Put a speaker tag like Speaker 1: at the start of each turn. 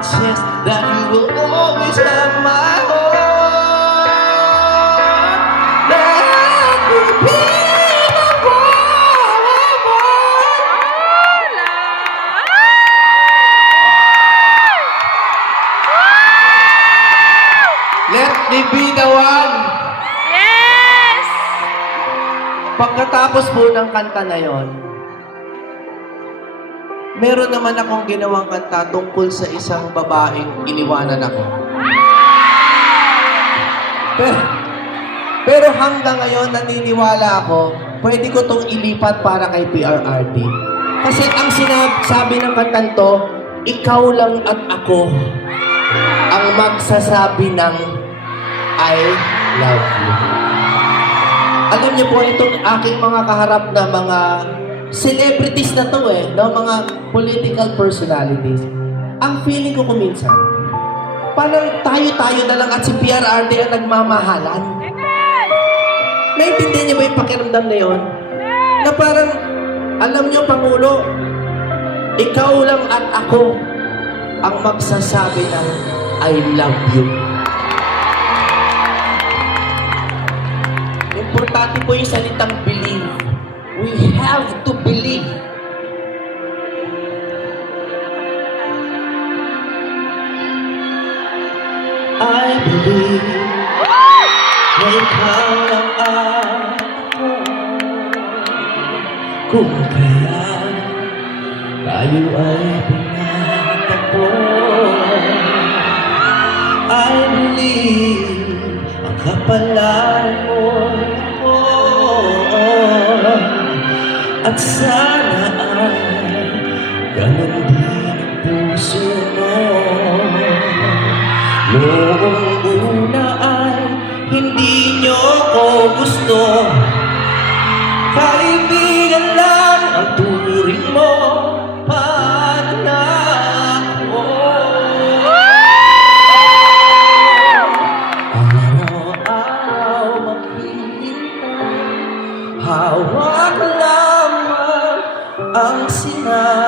Speaker 1: chest that you will always have my heart. Let me be the forever. Let me be the one.
Speaker 2: Yes!
Speaker 1: Pagkatapos po ng kanta na yon, meron naman akong ginawang kanta tungkol sa isang babaeng iniwanan ako. Pero, pero hanggang ngayon naniniwala ako, pwede ko tong ilipat para kay PRRD. Kasi ang sinasabi ng kantang to, ikaw lang at ako ang magsasabi ng I love you. Alam niyo po, itong aking mga kaharap na mga celebrities na to eh, no? mga political personalities. Ang feeling ko kuminsan, parang tayo-tayo na lang at si PRRD ang nagmamahalan. Naintindihan niyo ba yung pakiramdam na yun? Na parang, alam niyo, Pangulo, ikaw lang at ako ang magsasabi ng I love you. Importante po yung salitang I believe na ikaw lang ako. Kung kaya tayo ay pinatagpo. I believe ang kapalaran mo At sana Noong una ay hindi nyo ko gusto. Kaibigan lang ang turing mo Panako Araw-araw maghihintay Hawak lamang ang sinabi